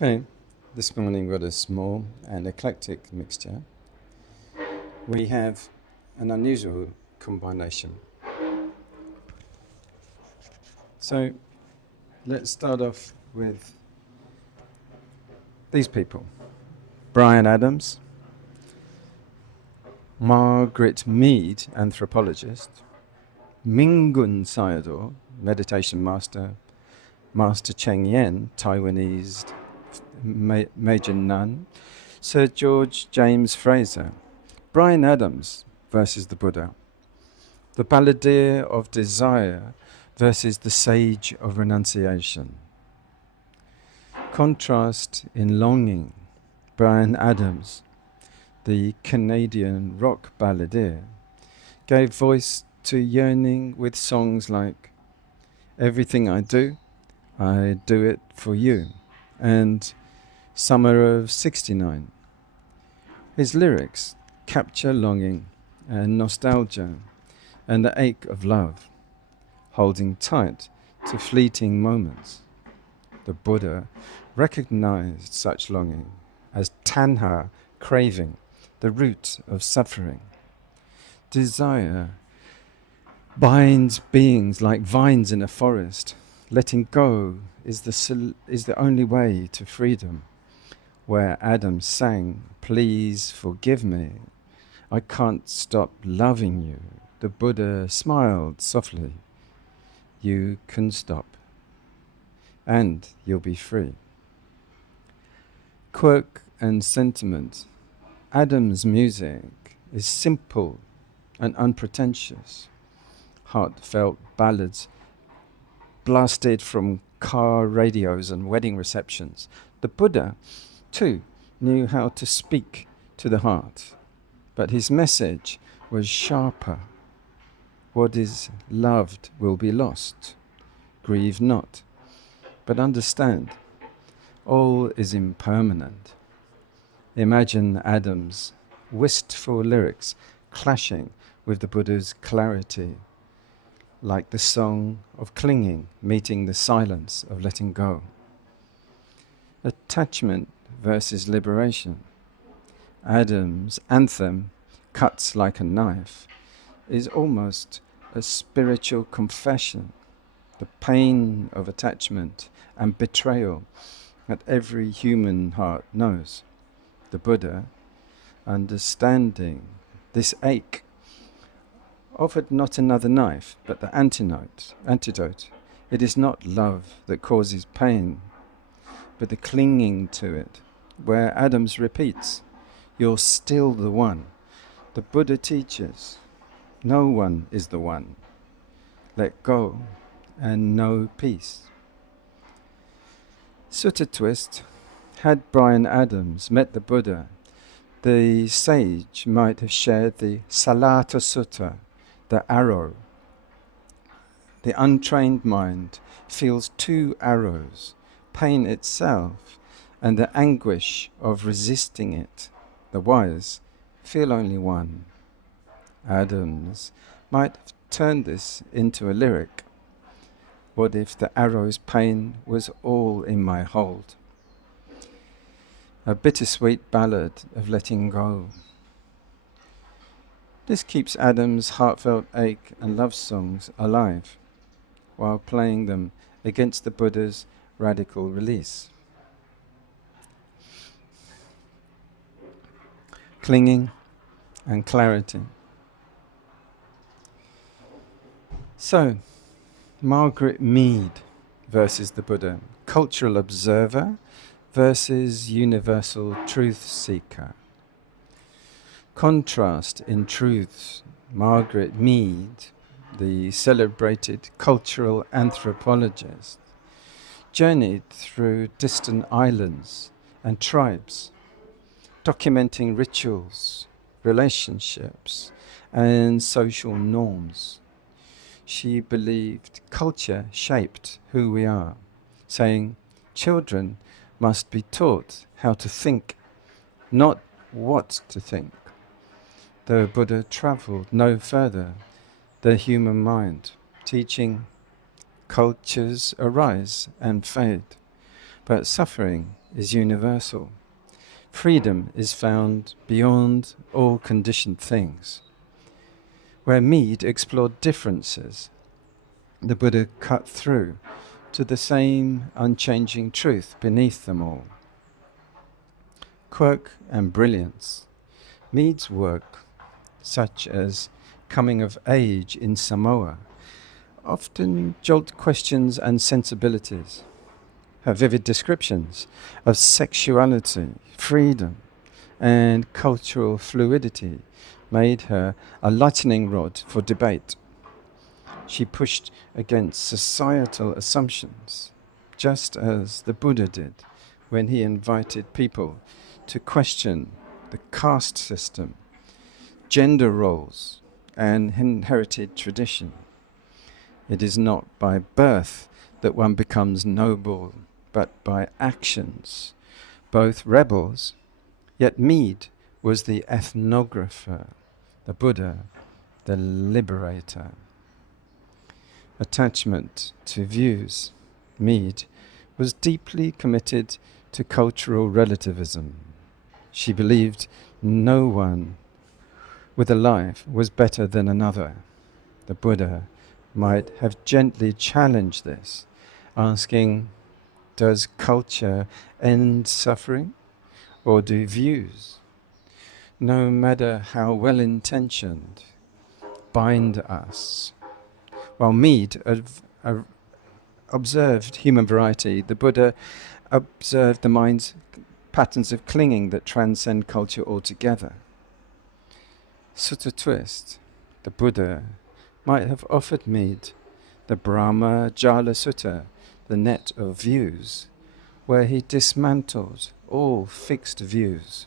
Okay, this morning we've got a small and eclectic mixture. We have an unusual combination. So let's start off with these people. Bryan Adams, Margaret Mead, anthropologist, Mingun Sayadaw, meditation master, Master Cheng, Taiwanese major nun, Sir George James Frazer, Bryan Adams versus the Buddha, the Balladeer of desire versus the sage of renunciation. Contrast in longing, Bryan Adams, the Canadian rock balladeer, gave voice to yearning with songs like Everything I Do It For You, and Summer of 69. His lyrics capture longing and nostalgia and the ache of love, holding tight to fleeting moments. The Buddha recognized such longing as tanha, craving, the root of suffering. Desire binds beings like vines in a forest. Letting go is the only way to freedom. Where Adam sang, "Please forgive me, I can't stop loving you," the Buddha smiled softly. You can stop, and you'll be free. Quirk and sentiment. Adam's music is simple and unpretentious. Heartfelt ballads blasted from car radios and wedding receptions. The Buddha too knew how to speak to the heart, but his message was sharper. What is loved will be lost. Grieve not, but understand, all is impermanent. Imagine Adam's wistful lyrics clashing with the Buddha's clarity, like the song of clinging meeting the silence of letting go. Attachment versus liberation. Adam's anthem, cuts like a knife, is almost a spiritual confession, the pain of attachment and betrayal that every human heart knows. The Buddha, understanding this ache, offered not another knife, but the antidote. It is not love that causes pain, but the clinging to it, where Adams repeats, "You're still the one." The Buddha teaches, no one is the one. Let go and know peace. Sutta twist. Had Bryan Adams met the Buddha, the sage might have shared the Kālāma Sutta, the arrow. The untrained mind feels two arrows, pain itself and the anguish of resisting it. The wise feel only one. Adams might have turned this into a lyric. What if the arrow's pain was all in my hold? A bittersweet ballad of letting go. This keeps Adams' heartfelt ache and love songs alive, while playing them against the Buddha's radical release. Clinging and clarity. So, Margaret Mead versus the Buddha, cultural observer versus universal truth seeker. Contrast in truths. Margaret Mead, the celebrated cultural anthropologist, journeyed through distant islands and tribes, documenting rituals, relationships, and social norms. She believed culture shaped who we are, saying children must be taught how to think, not what to think. The Buddha travelled no further the human mind, teaching cultures arise and fade, but suffering is universal. Freedom is found beyond all conditioned things. Where Mead explored differences, the Buddha cut through to the same unchanging truth beneath them all. Quirk and brilliance. Mead's work, such as Coming of Age in Samoa, often jolt questions and sensibilities. Her vivid descriptions of sexuality, freedom, and cultural fluidity made her a lightning rod for debate. She pushed against societal assumptions, just as the Buddha did when he invited people to question the caste system, gender roles, and inherited tradition. It is not by birth that one becomes noble, but by actions, both rebels. Yet Mead was the ethnographer, the Buddha, the liberator. Attachment to views. Mead was deeply committed to cultural relativism. She believed no one with a life was better than another. The Buddha might have gently challenged this, asking, does culture end suffering, or do views, no matter how well-intentioned, bind us? While Mead observed human variety, the Buddha observed the mind's patterns of clinging that transcend culture altogether. Sutta twist. The Buddha might have offered Mead the Brahmajāla Sutta, the net of views, where he dismantled all fixed views,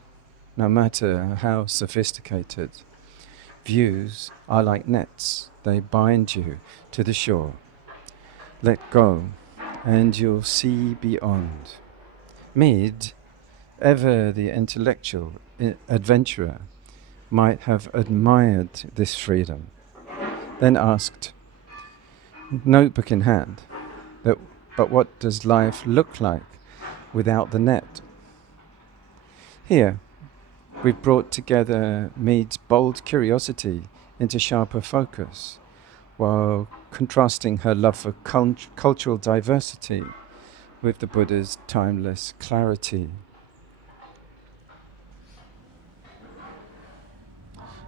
no matter how sophisticated. Views are like nets, they bind you to the shore. Let go, and you'll see beyond. Mead, ever the intellectual adventurer, might have admired this freedom, then asked, notebook in hand, but what does life look like without the net? Here, we've brought together Mead's bold curiosity into sharper focus, while contrasting her love for cultural diversity with the Buddha's timeless clarity.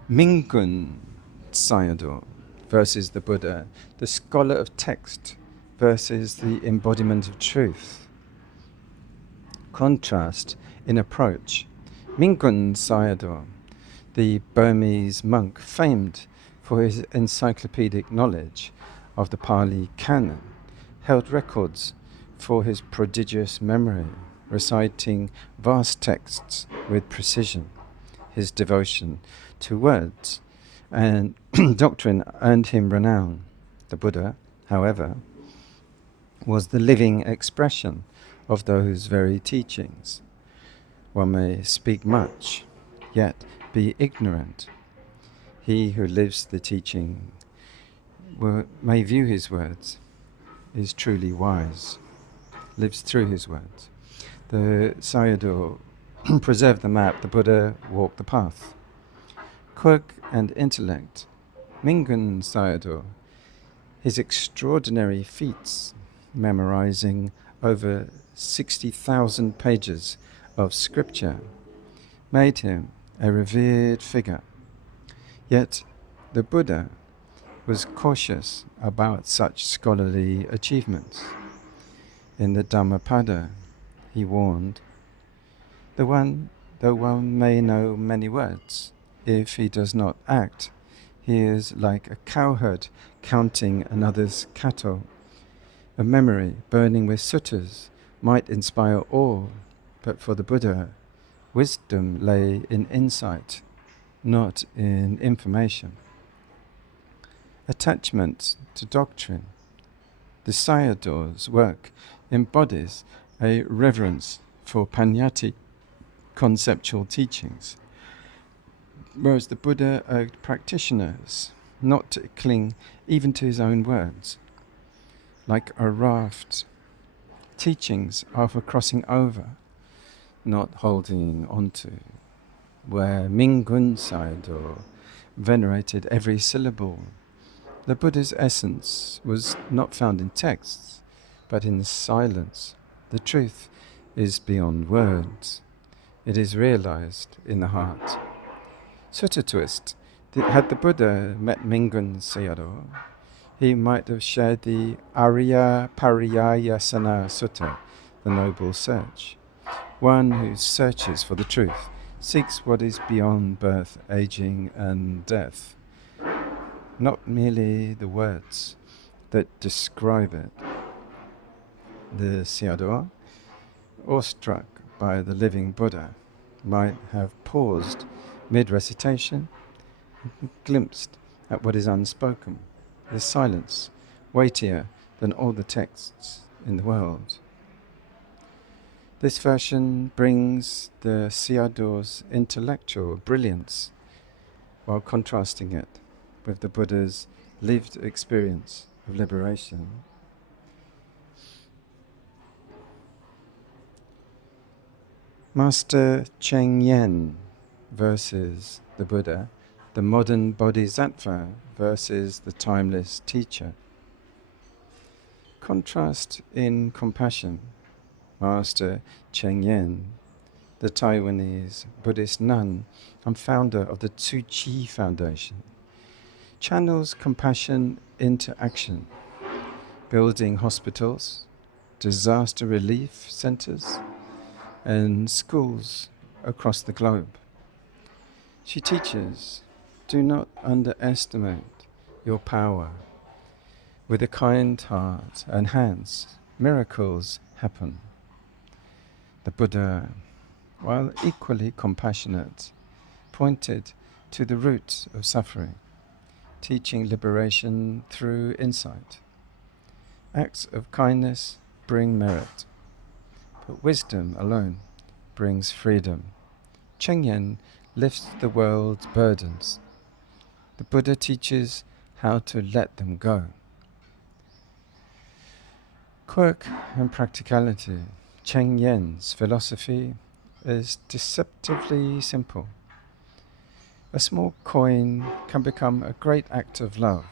Mingun Sayadaw versus the Buddha, the scholar of text versus the embodiment of truth. Contrast in approach. Mingun Sayadaw, the Burmese monk famed for his encyclopedic knowledge of the Pali Canon, held records for his prodigious memory, reciting vast texts with precision. His devotion to words and doctrine earned him renown. The Buddha, however, was the living expression of those very teachings. One may speak much, yet be ignorant. He who lives the teaching may view his words, is truly wise, lives through his words. The Sayadaw preserved the map, the Buddha walked the path. Quirk and intellect. Mingun Sayadaw, his extraordinary feats, memorizing over 60,000 pages of scripture, made him a revered figure. Yet the Buddha was cautious about such scholarly achievements. In the Dhammapada, he warned, though one may know many words, if he does not act, he is like a cowherd counting another's cattle. A memory burning with suttas might inspire awe, but for the Buddha, wisdom lay in insight, not in information. Attachment to doctrine. The Sayadaw's work embodies a reverence for Panyati conceptual teachings, whereas the Buddha urged practitioners not to cling even to his own words. Like a raft, teachings are for crossing over, not holding onto, where Mingun Sayadaw venerated every syllable. The Buddha's essence was not found in texts, but in silence. The truth is beyond words. It is realized in the heart. Sutta twist. Had the Buddha met Mingun Sayadaw, he might have shared the Arya Pariyayasana Sutta, the noble search. One who searches for the truth, seeks what is beyond birth, aging, and death. Not merely the words that describe it. The Sayadaw, awestruck by the living Buddha, might have paused mid-recitation and glimpsed at what is unspoken, the silence, weightier than all the texts in the world. This version brings the Sayadaw's intellectual brilliance while contrasting it with the Buddha's lived experience of liberation. Master Cheng versus the Buddha, the modern Bodhisattva versus the timeless teacher. Contrast in compassion. Master Cheng, the Taiwanese Buddhist nun and founder of the Tzu Chi Foundation, channels compassion into action, building hospitals, disaster relief centers, and schools across the globe. She teaches, do not underestimate your power. With a kind heart and hands, miracles happen. The Buddha, while equally compassionate, pointed to the root of suffering, teaching liberation through insight. Acts of kindness bring merit, but wisdom alone brings freedom. Cheng lifts the world's burdens. The Buddha teaches how to let them go. Quirk and practicality. Cheng philosophy is deceptively simple. A small coin can become a great act of love.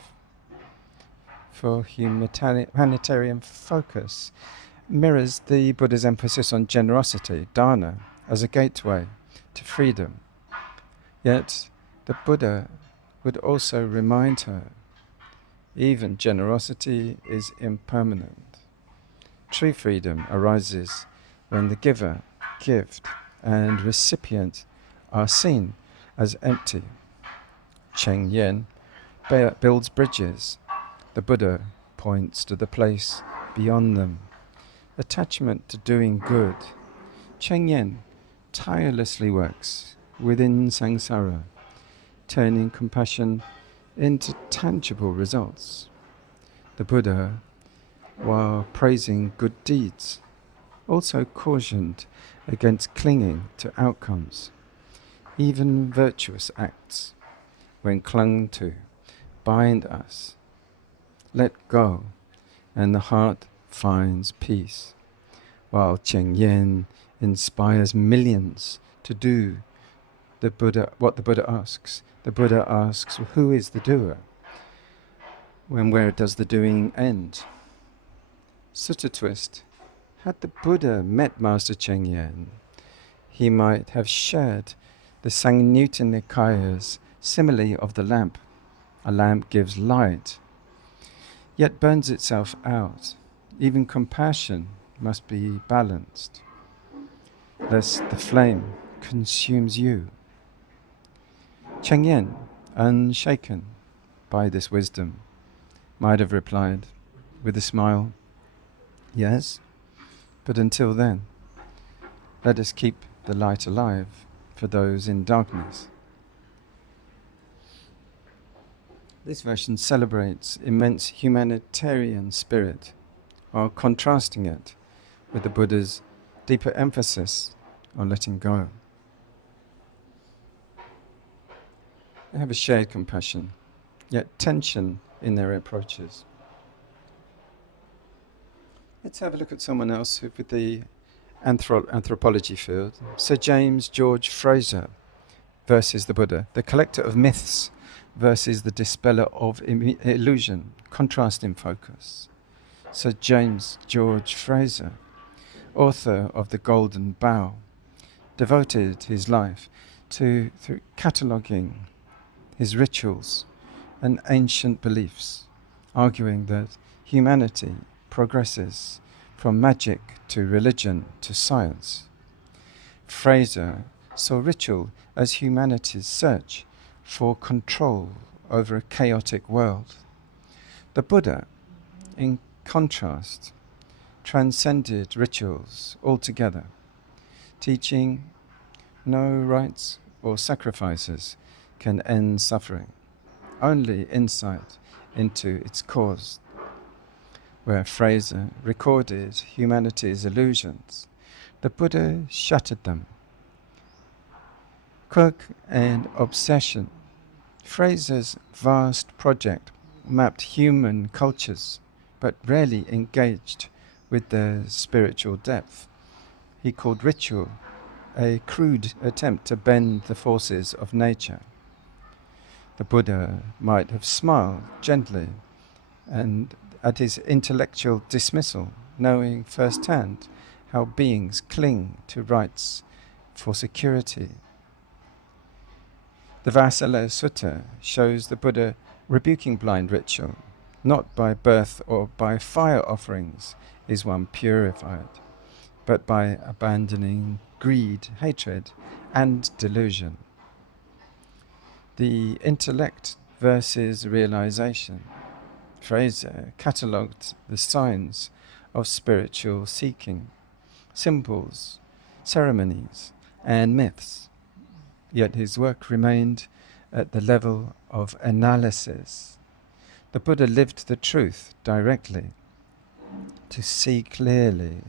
For humanitarian focus mirrors the Buddha's emphasis on generosity, dana, as a gateway to freedom. Yet the Buddha would also remind her, even generosity is impermanent. True freedom arises when the giver, gift, and recipient are seen as empty. Cheng builds bridges. The Buddha points to the place beyond them. Attachment to doing good. Cheng tirelessly works within samsara, turning compassion into tangible results. The Buddha, while praising good deeds, also cautioned against clinging to outcomes. Even virtuous acts, when clung to, bind us. Let go, and the heart finds peace. While Cheng inspires millions to do what the Buddha asks. The Buddha asks, who is the doer? Where does the doing end? Sutta twist. Had the Buddha met Master Cheng, he might have shared the Samyutta Nikaya's simile of the lamp. A lamp gives light, yet burns itself out. Even compassion must be balanced, lest the flame consumes you. Cheng, unshaken by this wisdom, might have replied with a smile, yes, but until then, let us keep the light alive for those in darkness. This version celebrates immense humanitarian spirit while contrasting it with the Buddha's deeper emphasis on letting go. They have a shared compassion, yet tension in their approaches. Let's have a look at someone else with the anthropology field, Sir James George Frazer versus the Buddha, the collector of myths versus the dispeller of illusion, contrast in focus. Sir James George Frazer, author of the Golden Bough, devoted his life through cataloguing his rituals and ancient beliefs, arguing that humanity progresses from magic to religion to science. Frazer saw ritual as humanity's search for control over a chaotic world. The Buddha, in contrast, transcended rituals altogether, teaching no rites or sacrifices can end suffering, only insight into its cause. Where Frazer recorded humanity's illusions, the Buddha shattered them. Quirk and obsession. Frazer's vast project mapped human cultures, but rarely engaged with their spiritual depth. He called ritual a crude attempt to bend the forces of nature. The Buddha might have smiled gently and at his intellectual dismissal, knowing firsthand how beings cling to rites for security. The Vassala Sutta shows the Buddha rebuking blind ritual. Not by birth or by fire offerings is one purified, but by abandoning greed, hatred, and delusion. The intellect versus realization. Frazer catalogued the signs of spiritual seeking, symbols, ceremonies, and myths. Yet his work remained at the level of analysis. The Buddha lived the truth directly. To see clearly,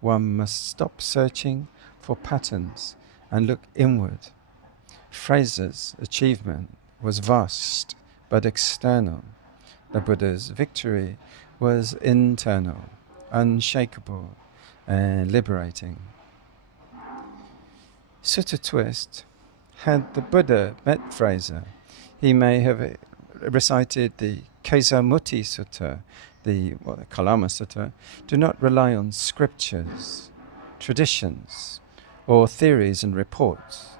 one must stop searching for patterns and look inward. Frazer's achievement was vast but external. The Buddha's victory was internal, unshakable, and liberating. Sutta twist. Had the Buddha met Frazer, he may have recited the Kesamutti Sutta, the Kālāma Sutta. Do not rely on scriptures, traditions, or theories and reports.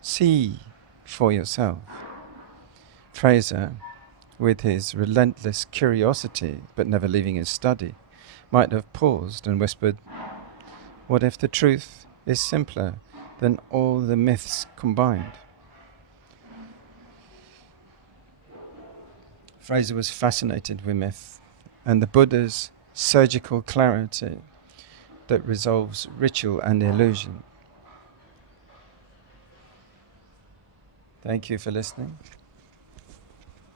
See for yourself. Frazer, with his relentless curiosity but never leaving his study, might have paused and whispered, "What if the truth is simpler than all the myths combined?" Frazer was fascinated with myth and the Buddha's surgical clarity that resolves ritual and illusion. Thank you for listening.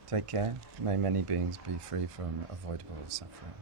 Take care. May many beings be free from avoidable suffering.